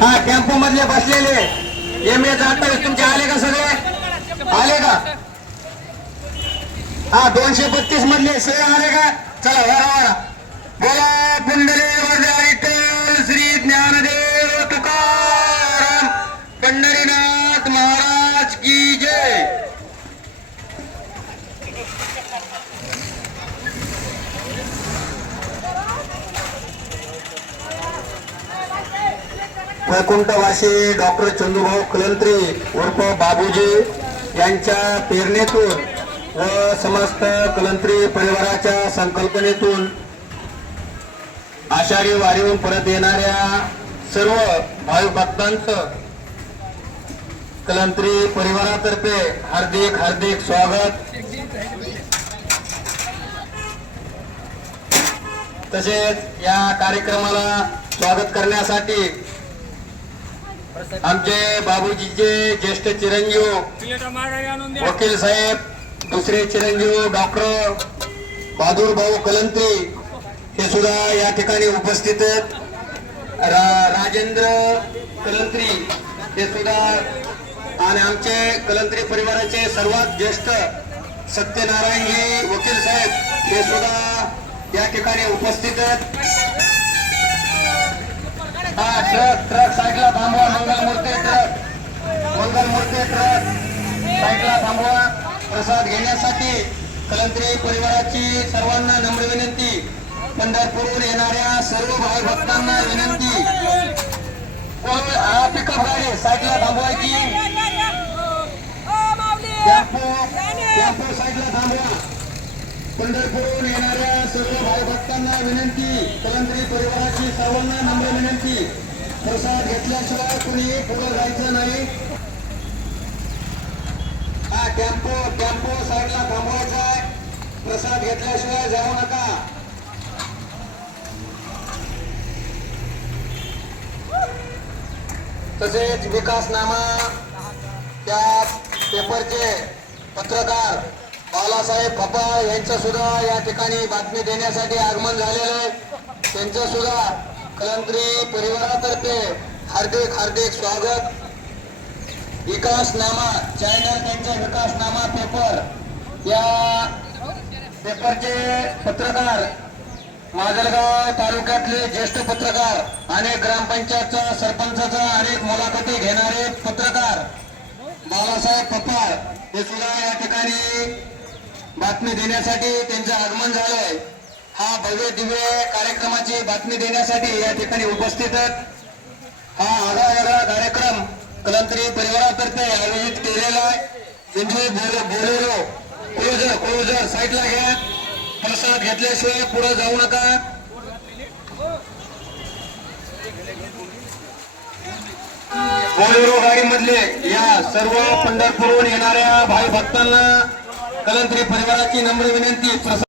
हा टेम्पो मधले बसलेले. एम ए अठ्ठावीस तुमचे आले का सगळे? आले का? हा दोनशे बत्तीस मधले सगळे आले का? चला वरा वरा. वैकुंठवासी डॉक्टर चंदूभाऊ कलंत्री उर्फ बाबूजी यांच्या प्रेरणेतून व समस्त कलंत्री परिवाराच्या संकल्पनेतून आषाढी वारीहून परत येणाऱ्या सर्व भाविभक्तांचं कलंत्री परिवारातर्फे हार्दिक हार्दिक स्वागत. तसेच या कार्यक्रमाला स्वागत करण्यासाठी आमचे बाबूजीचे ज्येष्ठ चिरंजीव वकील साहेब दुसरे चिरंजीव डॉक्टर बहादूर भाऊ कलंत्री हे सुद्धा या ठिकाणी उपस्थित आहेत. रा- राजेंद्र कलंत्री हे सुद्धा आणि आमचे कलंत्री परिवाराचे सर्वात ज्येष्ठ सत्यनारायणजी वकील साहेब हे सुद्धा या ठिकाणी उपस्थित आहेत. हा ट्रक ट्रक साईडला थांबवा मंगलमूर्ती ट्रक. मंगलमूर्ती ट्रक साईडला थांबवा. प्रसाद घेण्यासाठी कलंत्री परिवाराची सर्वांना नम्र विनंती. पंढरपूरहून येणाऱ्या सर्व भाई भक्तांना विनंती कोण- हा पिकअप गाडी साईडला थांबवायची टेम्पो टेम्पो साईडला थांबवा पंढरपूरहून येणाऱ्या सर्व भाईभक्तांना विनंती कलंदरी परिवाराची सर्वांना नम्र विनंती. प्रसाद घेतल्याशिवाय कुणी पुढे जायचं नाही. हा टेम्पो टेम्पो साईडला थांबवायचा आहे. प्रसाद घेतल्याशिवाय जाऊ नका. तसेच विकासनामा त्या पेपरचे पत्रकार बालासाहेब पप्पा यांचं सुद्धा या ठिकाणी बातमी देण्यासाठी आगमन झालेलं आहे. त्यांचं सुद्धा कलंत्री परिवारातर्फे हार्दिक हार्दिक स्वागत. विकासनामा चॅनल त्यांचा विकासनामा पेपर या पेपरचे पत्रकार माजलगाव तालुक्यातले ज्येष्ठ पत्रकार अनेक ग्रामपंचायतचा सरपंचाचा अनेक मुलाखती घेणारे पत्रकार बालासाहेब पप्पाळ हे सुद्धा या ठिकाणी बातमी देण्यासाठी त्यांचं आगमन झालंय. हा भव्य दिव्य कार्यक्रमाची बातमी देण्यासाठी या ठिकाणी उपस्थित आहेत. हा आगळा कार्यक्रम कलंत्री परिवारातर्फे आयोजित केलेला आहे. त्यांचे बोलेरो क्लोजर क्लोजर साईडला घ्या. प्रसाद घेतल्याशिवाय पुढे जाऊ नका. बोलेरो गाडीमधले या सर्व पंढरपूरहून येणाऱ्या भाई भक्तांना कलंत्री परिवाराची नम्र विनंती